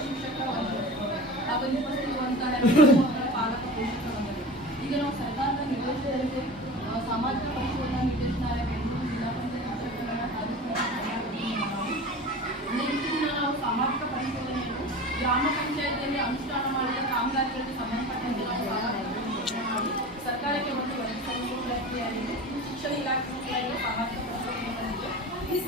शिक्षक Thank you.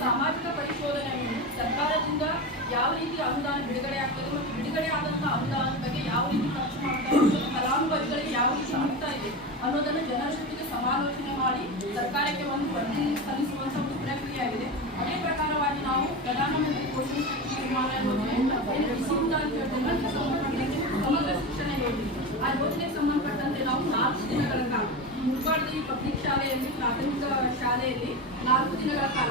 ಸಾಮಾಜಿಕ ಪರಿಶೋಧನೆಯನ್ನು ಸರ್ಕಾರದಿಂದ ಯಾವ ರೀತಿ ಅನುದಾನ ಬಿಡುಗಡೆ ಆಗ್ತದೆ ಮತ್ತು ಬಿಡುಗಡೆ ಆದಂತಹ ಅನುದಾನದ ಬಗ್ಗೆ ಯಾವ ರೀತಿ ಖರ್ಚು ಮಾಡ್ತಾರೆ ಫಲಾನುಭವಿಗಳಿಗೆ ಯಾವ ರೀತಿ ಆಗ್ತಾ ಇದೆ ಅನ್ನೋದನ್ನು ಜನರ ಜೊತೆಗೆ ಸಮಾಲೋಚನೆ ಮಾಡಿ ಸರ್ಕಾರಕ್ಕೆ ಒಂದು ವರದಿ ಸಲ್ಲಿಸುವಂತ ಒಂದು ಪ್ರಕ್ರಿಯೆಯಾಗಿದೆ ಅದೇ ಪ್ರಕಾರವಾಗಿ ನಾವು ಪ್ರಧಾನಮಂತ್ರಿ ಪೋಷಣ ನಿರ್ಮಾಣ ಸಮಗ್ರ ಶಿಕ್ಷಣ ಯೋಜನೆ. ಆ ಯೋಜನೆಗೆ ಸಂಬಂಧಪಟ್ಟಂತೆ ನಾವು ನಾಲ್ಕು ದಿನಗಳ ಕಾಲ ಮುಲ್ಬಾರ್ದಿ ಪಬ್ಲಿಕ್ ಶಾಲೆಯಲ್ಲಿ, ಪ್ರಾಥಮಿಕ ಶಾಲೆಯಲ್ಲಿ ನಾಲ್ಕು ದಿನಗಳ ಕಾಲ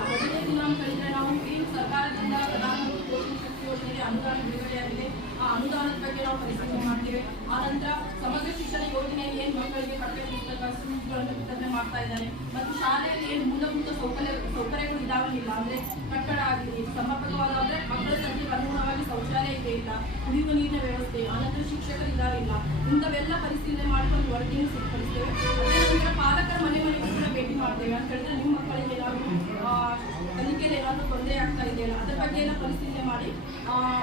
ಮೊದಲನೇ ದಿನ ಅಂತ ಹೇಳಿದ್ರೆ ನಾವು ಏನು ಸರ್ಕಾರದಿಂದ ಪ್ರಧಾನಮಂತ್ರಿ ಪೋಷಣ ಶಕ್ತಿ ಯೋಜನೆಗೆ ಅನುದಾನ ಬಿಡುಗಡೆಯಾಗಿದೆ. ಆ ಅನುದಾನದ ಬಗ್ಗೆ ನಾವು ಪರಿಶೀಲನೆ ಮಾಡ್ತೇವೆ. ಆನಂತರ ಸಮಗ್ರ ಶಿಕ್ಷಣ ಯೋಜನೆಯಲ್ಲಿ ಏನು ಮಕ್ಕಳಿಗೆ ಪಠ್ಯ ಪುಸ್ತಕ ಶೂಸ್ಗಳನ್ನು ವಿತರಣೆ ಮಾಡ್ತಾ ಇದ್ದಾರೆ ಮತ್ತು ಶಾಲೆಯಲ್ಲಿ ಏನು ಮೂಲಭೂತ ಸೌಕರ್ಯ, ಸೌಕರ್ಯಗಳು ಇದಾಗಲಿಲ್ಲ ಅಂದರೆ ಕಟ್ಟಡ ಆಗಲಿ ಸಮರ್ಪಕವಾದ ಅಂದರೆ ಮಕ್ಕಳ ಸಂಖ್ಯೆಗೆ ಅನುಗುಣವಾಗಿ ಶೌಚಾಲಯ ಇದೆ ಇಲ್ಲ, ಕುಡಿಯುವ ನೀರಿನ ವ್ಯವಸ್ಥೆ ಆನಂತರ ಶಿಕ್ಷಕರು ಇದಾಗಿಲ್ಲ. ಇಂಥವೆಲ್ಲ ಪರಿಶೀಲನೆ ಮಾಡಿಕೊಂಡು ವರದಿಯನ್ನು ಸಿದ್ಧಪಡಿಸ್ತೇವೆ. ಪಾಲಕರ ಮನೆ ಮನೆಗೂ ಕೂಡ ಭೇಟಿ ಮಾಡ್ತೇವೆ. ಅಂತ ಹೇಳಿದ್ರೆ ನಿಮ್ಮ ಮಕ್ಕಳಿಗೆ ಕಲಿಕೆಯಲ್ಲಿ ಏನಾದರೂ ತೊಂದರೆ ಆಗ್ತಾ ಇದೆಯಲ್ಲ, ಅದರ ಬಗ್ಗೆ ಎಲ್ಲ ಪರಿಶೀಲನೆ ಮಾಡಿ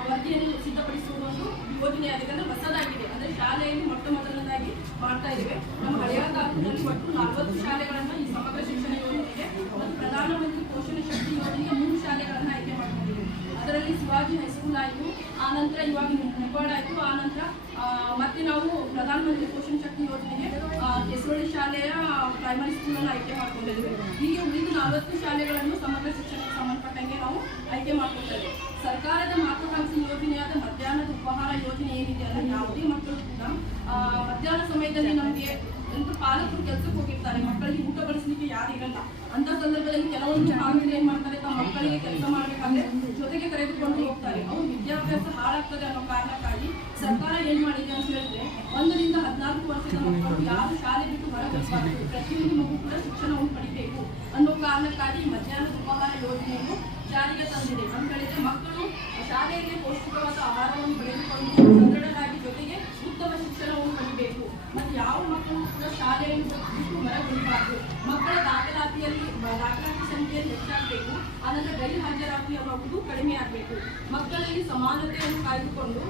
ವರದಿಯನ್ನು ಸಿದ್ಧಪಡಿಸುವುದು ಒಂದು ಯೋಜನೆ ಯಾಕಂದ್ರೆ ಹೊಸದಾಗಿದೆ. ಅಂದ್ರೆ ಶಾಲೆಯಲ್ಲಿ ಮೊಟ್ಟ ಮೊದಲನೇದಾಗಿ ಮಾಡ್ತಾ ಇದ್ದೇವೆ. ನಮ್ಮ ಹಳೆಯ ತಾಲೂಕಿನಲ್ಲಿ ಒಟ್ಟು ನಲವತ್ತು ಶಾಲೆಗಳನ್ನು ಈ ಸಮಗ್ರ ಶಿಕ್ಷಣ ಯೋಜನೆಗೆ ಮತ್ತು ಪ್ರಧಾನಮಂತ್ರಿ ಪೋಷಣ ಶಕ್ತಿ ಯೋಜನೆಗೆ ಮೂರು ಶಾಲೆಗಳನ್ನು ಆಯ್ಕೆ ಮಾಡ್ಕೊಂಡಿದ್ದೇವೆ ಅದರಲ್ಲಿ ಶಿವಾಜಿ ಹೈಸ್ಕೂಲ್ ಆಯಿತು. ಆನಂತರ ಇವಾಗ ನಿಪ್ಪಾಡ್ ಆಯಿತು. ಆನಂತರ ಮತ್ತೆ ನಾವು ಪ್ರಧಾನಮಂತ್ರಿ ಪೋಷಣ ಶಕ್ತಿ ಯೋಜನೆಗೆ ಕೆಸರಳ್ಳಿ ಶಾಲೆಯ ಪ್ರೈಮರಿ ಸ್ಕೂಲನ್ನು ಆಯ್ಕೆ ಮಾಡ್ಕೊಂಡಿದ್ದೇವೆ ಹೀಗೆ ಉಳಿದ ನಲವತ್ತು ಶಾಲೆಗಳನ್ನು ಸಮಗ್ರ ಶಿಕ್ಷಣಕ್ಕೆ ಸಂಬಂಧಪಟ್ಟಂಗೆ ನಾವು ಆಯ್ಕೆ ಮಾಡ್ಕೊಳ್ತೇವೆ. ಸರ್ಕಾರದ ಮಹತ್ವಾಕಾಂಕ್ಷಿ ಯೋಜನೆಯಾದ ಮಧ್ಯಾಹ್ನದ ಉಪಹಾರ ಯೋಜನೆ ಏನಿದೆ ಅಲ್ಲ ಯಾವುದೇ ಮಕ್ಕಳು ಕೂಡ ಮಧ್ಯಾಹ್ನ ಸಮಯದಲ್ಲಿ ನಮಗೆ ಪಾಲಕರು ಕೆಲಸಕ್ಕೆ ಹೋಗಿರ್ತಾರೆ, ಮಕ್ಕಳಿಗೆ ಊಟ ಬಡಿಸಲಿಕ್ಕೆ ಯಾರು ಇರಲ್ಲ. ಅಂತ ಸಂದರ್ಭದಲ್ಲಿ ಕೆಲವೊಂದು ಪಾಲಕರು ತಮ್ಮ ಕೆಲಸ ಮಾಡಬೇಕಾದ್ರೆ ಜೊತೆಗೆ ಕರೆದುಕೊಂಡು ಹೋಗ್ತಾರೆ. ಅವ್ರ ವಿದ್ಯಾಭ್ಯಾಸ ಹಾಳಾಗ್ತದೆ ಅನ್ನೋ ಕಾರಣಕ್ಕಾಗಿ ಸರ್ಕಾರ ಏನ್ ಮಾಡಿದೆ ಅಂತ ಹೇಳಿದ್ರೆ ಒಂದರಿಂದ ಹದಿನಾಲ್ಕು ವರ್ಷದ ಮಕ್ಕಳು ಯಾರು ಶಾಲೆ ಬಿಟ್ಟು ಹೊರಬರಬಾರದು ಪ್ರತಿಯೊಂದು ಮಗು ಕೂಡ ಶಿಕ್ಷಣವನ್ನು ಪಡಿಬೇಕು ಅನ್ನೋ ಕಾರಣಕ್ಕಾಗಿ ಮಧ್ಯಾಹ್ನದ ಉಪಹಾರ ಯೋಜನೆಯನ್ನು ಜಾರಿಗೆ ತಂದಿದೆ. ಹೇಳಿದ್ರೆ ಮಕ್ಕಳು ಶಾಲೆಯಲ್ಲಿ ಪೌಷ್ಟಿಕವಾದ ಆಹಾರವನ್ನು ಪಡೆದುಕೊಂಡು ಸದೃಢರಾಗಿ ಜೊತೆಗೆ ಉತ್ತಮ ಶಿಕ್ಷಣವನ್ನು ಪಡಿಬೇಕು. ಮತ್ತು ಯಾವ ಮಕ್ಕಳು ಕೂಡ ಶಾಲೆಯನ್ನು ಬಿಟ್ಟು ಹೊರಗುಳಿಬಾರದು ಮಕ್ಕಳ ಸಂಖ್ಯೆಯಲ್ಲಿ ಹೆಚ್ಚಾಗಬೇಕು. ಆನಂತರ ಗೈರು ಹಾಜರಾತಿ ಕಡಿಮೆ ಆಗಬೇಕು. ಮಕ್ಕಳಲ್ಲಿ ಸಮಾನತೆಯನ್ನು ಕಾಯ್ದುಕೊಂಡು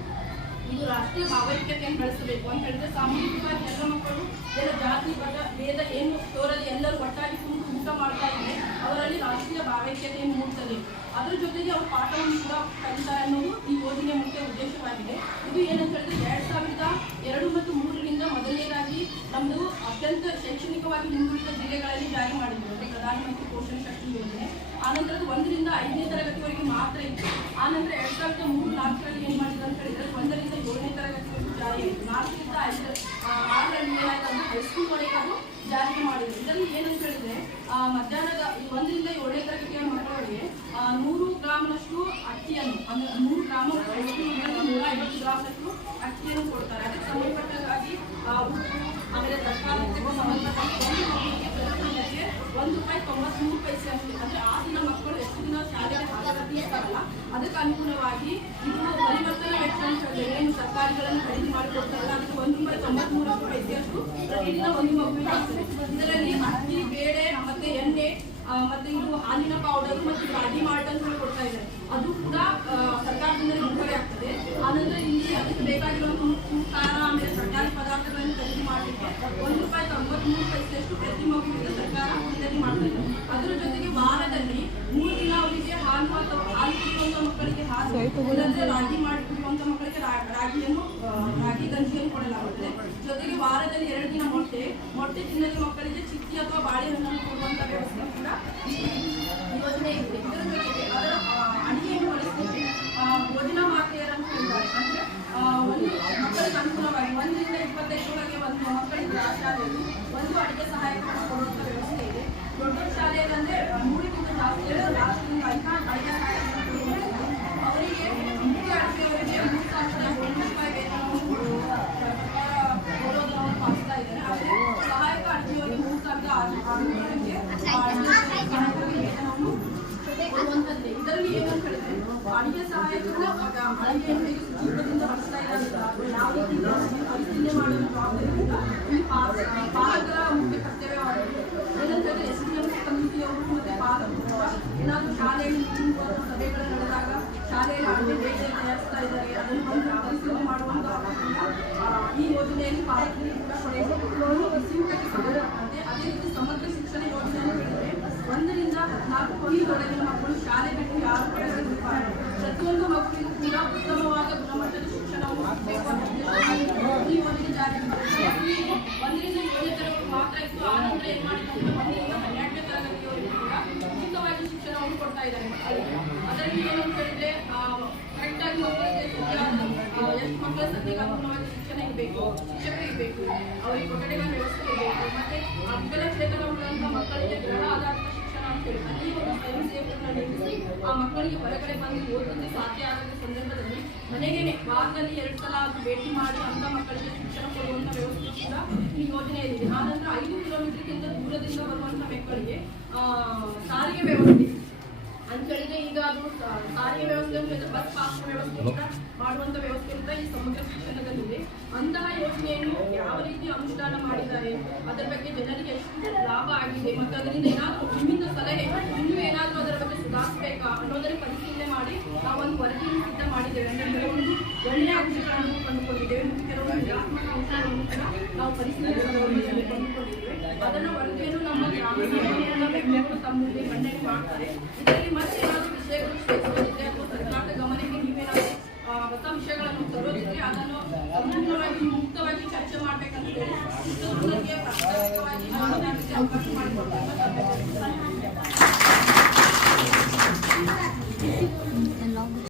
ಇದು ರಾಷ್ಟ್ರೀಯ ಭಾವೈಕ್ಯತೆಯನ್ನು ಬೆಳೆಸಬೇಕು ಅಂತ ಹೇಳಿದ್ರೆ ಸಾಮೂಹಿಕವಾಗಿ ಎಲ್ಲ ಮಕ್ಕಳು, ಎಲ್ಲ ಜಾತಿ ಬದ ಭೇದ ಏನು ತೋರದೆ ಎಲ್ಲರೂ ಒಟ್ಟಾಗಿ ಕುಂತು ಊಟ ಮಾಡ್ತಾ ಇದ್ರೆ ಅವರಲ್ಲಿ ರಾಷ್ಟ್ರೀಯ ಭಾವೈಕ್ಯತೆಯನ್ನು ಮೂಡ್ತದೆ ಅದರ ಜೊತೆಗೆ ಅವರು ಪಾಠವನ್ನು ಕೂಡ ಕಲಿತಾರೆ ಅನ್ನೋದು ಈ ಯೋಜನೆಯ ಮುಖ್ಯ ಉದ್ದೇಶವಾಗಿದೆ. ಇದು ಏನಂತ ಹೇಳಿದ್ರೆ ಎರಡು ಸಾವಿರದ ಎರಡು ಮತ್ತು ಮೂರರಿಂದ ಮೊದಲನೇದಾಗಿ ನಮ್ಮದು ಅತ್ಯಂತ ಶೈಕ್ಷಣಿಕವಾಗಿ ಹಿಂದುಳಿದ ಜಿಲ್ಲೆಗಳಲ್ಲಿ ಜಾರಿ ಮಾಡಿದ್ರು. ಅಂದರೆ ಪ್ರಧಾನಮಂತ್ರಿ ಪೋಷಣ ಶಕ್ತಿ ಯೋಜನೆ. ಆನಂತರ ಒಂದರಿಂದ ಐದನೇ ತರಗತಿವರೆಗೆ ಮಾತ್ರ ಇತ್ತು. ಆನಂತರ ಎರಡ್ ಸಾವಿರದ ಮೂರು ನಾಲ್ಕರಲ್ಲಿ ಏನು ಮಾಡಿದ್ರು ಅಂತ ಹೇಳಿದ್ರೆ ಒಂದರಿಂದ ಏಳನೇ ತರಗತಿವರೆಗೂ ಜಾರಿ ಆಯಿತು. ನಾಲ್ಕರಿಂದ ಐದು ಆರರಲ್ಲಿ ಏನಾಯ್ತು ಅಂದರೆ ಹೈಸ್ಕೂಲ್ವರೆಗೆ ಅದು ಜಾರಿಗೆ ಮಾಡಿದ್ರು. ಇದರಲ್ಲಿ ಏನಂತ ಹೇಳಿದ್ರೆ ಮಧ್ಯಾಹ್ನದ ಒಂದರಿಂದ ಏಳನೇ ತರಗತಿಯ ಮಕ್ಕಳಿಗೆ ನೂರು ಗ್ರಾಮ್ನಷ್ಟು ಅಕ್ಕಿಯನ್ನು, ಅಂದ್ರೆ ನೂರು ಗ್ರಾಮ್ ನೂರ ಐವತ್ತು ಗ್ರಾಮ್ನಷ್ಟು ಅಕ್ಕಿಯನ್ನು ಕೊಡ್ತಾರೆ. ಅದಕ್ಕೆ ಸಂಬಂಧಪಟ್ಟಾಗಿ ಆ, ಉಪ್ಪು ಆಮೇಲೆ ತರಕಾರಿ ಸಂಬಂಧಪಟ್ಟ ಒಂದು ಮಗುವಿಗೆ ಪ್ರತಿ ದಿನಕ್ಕೆ ಒಂದು ರೂಪಾಯಿ ತೊಂಬತ್ಮೂರು ಪೈಸೆ ಅಷ್ಟೇ ಅಂದ್ರೆ ಆ ದಿನ ಮಕ್ಕಳು ಎಷ್ಟು ದಿನ ಶಾಲೆಗೆ ಹಾಜರಾತಿ ಇರ್ತಾರಲ್ಲ, ಅದಕ್ಕೆ ಅನುಗುಣವಾಗಿ ಇದು ಪರಿವರ್ತನೆ ವೆಚ್ಚ ಅಂತ ಏನು ಸರ್ಕಾರಗಳನ್ನು ಖರೀದಿ ಮಾಡಿಕೊಡ್ತಾರಲ್ಲ, ಅದಕ್ಕೆ ಒಂದು ರೂಪಾಯಿ ತೊಂಬತ್ಮೂರು ಪೈಸೆಯಷ್ಟು ಪ್ರತಿದಿನ ಒಂದು ಮಗುವಿಗೆ ಆಗ್ತದೆ ಇದರಲ್ಲಿ ಅಕ್ಕಿ ಬೇಳೆ, ಮತ್ತೆ ಎಣ್ಣೆ ಮತ್ತೆ ಇದು ಹಾಲಿನ ಪೌಡರ್ ಮತ್ತು ರಾಗಿ ಮಾಲ್ಟ್ ಅಂತ ಕೊಡ್ತಾ ಇದ್ದಾರೆ. ಅದು ಕೂಡ ಸರ್ಕಾರದಿಂದ ಬಿಡುಗಡೆ ಆಗ್ತದೆ. ಆನಂತರ ಇಲ್ಲಿ ಅದಕ್ಕೆ ಬೇಕಾಗಿರುವಂತಹ ಉಪ್ಪು ಖಾರ, ಆಮೇಲೆ ಸರ್ಕಾರಿ ಪದಾರ್ಥಗಳನ್ನು ಖರೀದಿ ಮಾಡಲಿಕ್ಕೆ ಒಂದು ರೂಪಾಯಿ ತೊಂಬತ್ಮೂರು ಪೈಸೆಯಷ್ಟು ಪ್ರತಿ ಮಗುವಿಗೆ ಸರ್ಕಾರ ಖರೀದಿ ಮಾಡ್ತಾ ಇದೆ ಅದರ ಜೊತೆಗೆ ವಾರದಲ್ಲಿ ಮೂರು ದಿನ ಅವರಿಗೆ ಹಾಲು ಹಾಲು ಕುಡಿಯುವಂತ ಮಕ್ಕಳಿಗೆ ಹಾಲು ರಾಗಿ ಮಾಡಿ ಕುಡಿಯುವಂತ ಮಕ್ಕಳಿಗೆ ರಾಗಿಯನ್ನು ರಾಗಿ ಗಂಜಿಯನ್ನು ಕೊಡಲಾಗುತ್ತದೆ. ಜೊತೆಗೆ ವಾರದಲ್ಲಿ ಎರಡು ದಿನ ಮೊಟ್ಟೆ ಮೊಟ್ಟೆ ತಿನ್ನದ ಮಕ್ಕಳಿಗೆ ಚಿಕ್ಕಿ ಅಥವಾ ಬಾಳೆಹಣ್ಣನ್ನು ಕೊಡುವಂತ ವ್ಯವಸ್ಥೆ ಕೂಡ ಯೋಜನೆ ಇದೆ. ಇದರ ಜೊತೆಗೆ ಅದರ ಅಡಿಗೆಯನ್ನು ಬಳಸಲಿಕ್ಕೆ ಭೋಜನ ಮಾತೆಯರನ್ನು ಇದ್ದಾರೆ. ಅಂದ್ರೆ ಒಂದು ಮಕ್ಕಳಿಗೆ ಅನುಕೂಲವಾಗಿ ಒಂದರಿಂದ ಇಪ್ಪತ್ತೈದರೊಳಗೆ ಒಂದು ಮಕ್ಕಳಿಗೆ ಒಂದು ಅಡಿಗೆ ಸಹಾಯಕವನ್ನು ಅಡಿಗೆ ಸಹಾಯಕರು ಅಡಿಗೆ ಜೀವನದಿಂದ ಬರ್ತಾ ಇದ್ದಾರೆ ಯಾವ ರೀತಿ ಪರಿಸ್ಥಿತಿ ಮಾಡೋದು ಪಾಲಕರ ಮುಖ್ಯ ಕರ್ತವ್ಯ ಎಸ್ ಡಿ ಎಂ ಸಮಿತಿಯವರು ಮತ್ತೆ ಪಾಲಕರು ಏನಾದರೂ ಶಾಲೆಯಲ್ಲಿ ಸಭೆಗಳು ನಡೆದಾಗ ಶಾಲೆಯಲ್ಲಿ ಅಡುಗೆ ಹೇಗೆ ತಯಾರಿಸ್ತಾ ಇದ್ದಾರೆ ಅದನ್ನು ಪರಿಶೀಲನೆ ಮಾಡುವಂತ ಆ, ಈ ಯೋಜನೆಯಲ್ಲಿ ಪಾಲಕರಿಗೆ ಕೂಡ ಪಡೆಯಲು ಸೀಮಿತಕ್ಕೆ ಸಂಬಂಧಪಟ್ಟಂತೆ ಅದೇ ರೀತಿ ಸಮಗ್ರ ಶಿಕ್ಷಣ ಯೋಜನೆಯನ್ನು ಹೇಳಿದ್ರೆ ಒಂದರಿಂದ ಹದಿನಾಲ್ಕು ವರ್ಷದೊಳಗಿನ ಮಕ್ಕಳು ಶಾಲೆ ಬಿಟ್ಟು ಯಾರು ಪಡೆದಿರುತ್ತಾರೆ ಪ್ರತಿಯೊಂದು ಮಕ್ಕಳಿಗೂ ಕೂಡ ಉತ್ತಮವಾದ ಗುಣಮಟ್ಟದ ಶಿಕ್ಷಣವನ್ನು ಈ ಯೋಜನೆ ಜಾರಿಗೆ. ಒಂದರಿಂದ ಏಳನೇ ತರಗತಿ ಮಾತ್ರ ಇತ್ತು ಆ ನಂತರ ಏನ್ ಮಾಡಿದ್ರು ಒಂದರಿಂದ ಹನ್ನೆರಡನೇ ತರಗತಿಯವರೆಗೂ ಕೂಡ ಉಚಿತವಾಗಿ ಶಿಕ್ಷಣವನ್ನು ಕೊಡ್ತಾ ಇದ್ದಾರೆ ಮಕ್ಕಳಿಗೆ ಅದರಲ್ಲಿ ಏನು ಅಂತ ಹೇಳಿದ್ರೆ ಕರೆಕ್ಟಾಗಿ ಮಕ್ಕಳಿಗೆ ಎಷ್ಟು ಮಕ್ಕಳ ಅನುಗುಣವಾಗಿ ಶಿಕ್ಷಣ ಇರಬೇಕು, ಶಿಕ್ಷಕರು ಇರಬೇಕು, ಅವರಿಗೆ ಕೊಠಡಿಗಳ ವ್ಯವಸ್ಥೆ ಇರಬೇಕು, ಮತ್ತೆ ಆ ವಿಕಲಚೇತನವುಳ್ಳಂತ ಮಕ್ಕಳಿಗೆ ಆಧಾರಿತ ಶಿಕ್ಷಣ ಅಂತ ಹೇಳಿ ಒಂದು ಸ್ವಯಂ ಸೇವಕರನ್ನ ನೇಮಿಸಿ ಆ ಮಕ್ಕಳಿಗೆ ಹೊರಗಡೆ ಬಂದು ಓದಲಿಕ್ಕೆ ಸಾಧ್ಯ ಆಗದ ಸಂದರ್ಭದಲ್ಲಿ ಮನೆಗೇನೆ ವಾರದಲ್ಲಿ ಎರಡು ಸಲ ಅದು ಭೇಟಿ ಮಾಡಿ ಅಂಥ ಮಕ್ಕಳಿಗೆ ಶಿಕ್ಷಣ ಕೊಡುವಂಥ ವ್ಯವಸ್ಥೆ ಕೂಡ ಈ ಯೋಜನೆಯಲ್ಲಿದೆ. ಆನಂತರ ಐದು ಕಿಲೋಮೀಟರ್ಗಿಂತ ದೂರದಿಂದ ಬರುವಂತ ಮಕ್ಕಳಿಗೆ ಸಾರಿಗೆ ವ್ಯವಸ್ಥೆ. ಹೇಳಿದ್ರೆ ಈಗ ಅದು ಸಾರಿಗೆ ವ್ಯವಸ್ಥೆ, ಬಸ್ ಪಾಸ್ ವ್ಯವಸ್ಥೆ ಕೂಡ ಮಾಡುವಂತ ವ್ಯವಸ್ಥೆ ಅಂತ ಈ ಸಮಗ್ರ ಶಿಕ್ಷಣದಲ್ಲಿದೆ ಅಂತಹ ಯೋಜನೆಯನ್ನು ಯಾವ ರೀತಿ ಅನುಷ್ಠಾನ ಮಾಡಿದ್ದಾರೆ, ಅದರ ಬಗ್ಗೆ ಜನರಿಗೆ ಎಷ್ಟು ಲಾಭ ಆಗಿದೆ, ಮತ್ತು ಅದರಿಂದ ಏನಾದರೂ ವಿಭಿನ್ನ ಸಲಹೆ, ಇನ್ನೂ ಏನಾದರೂ ಅದರ ಬಗ್ಗೆ ಸುಧಾರಿಸಬೇಕಾ ಅನ್ನೋದರ ಪರಿಶೀಲನೆ ಮಾಡಿ ಒಂದು ವರದಿಯನ್ನು ಸಿದ್ಧ ಮಾಡಿದ್ದೇವೆ. ಅಂದರೆ ಒಳ್ಳೆಯ ಅಂಶಗಳನ್ನು ಕಂಡುಕೊಂಡಿದ್ದೇವೆ ಮತ್ತು ಕೆಲವೊಂದು ಋಣಾತ್ಮಕ ಅಂಶಗಳನ್ನು ನಾವು ಪರಿಶೀಲನೆ ಕಂಡುಕೊಂಡಿದ್ದೇವೆ. ಅದನ್ನು ವರದಿಯನ್ನು ನಮ್ಮ ಗ್ರಾಮೀಣ ಸಭೆಯ ವ್ಯಕ್ತಿಗಳು ತಮ್ಮ ಮುಂದೆ ಮಂಡನೆ ಮಾಡ್ತಾರೆ. ಇದರಲ್ಲಿ ಮತ್ತೆ ಏನಾದರೂ ವಿಷಯಗಳು ಶ್ರೇಷ್ಠವಿದೆ. ಅಥವಾ ಸರ್ಕಾರದ ಗಮನಕ್ಕೆ ನೀವೇನಾದರೂ ಹೊಸ ವಿಷಯಗಳನ್ನು ತರೋದಿದ್ರೆ ಅದನ್ನು ಸಂಪೂರ್ಣವಾಗಿ ಮುಕ್ತವಾಗಿ ಚರ್ಚೆ ಮಾಡಬೇಕಂತ ಹೇಳಿ ಪ್ರಾಥಮಿಕವಾಗಿ ಅವಕಾಶ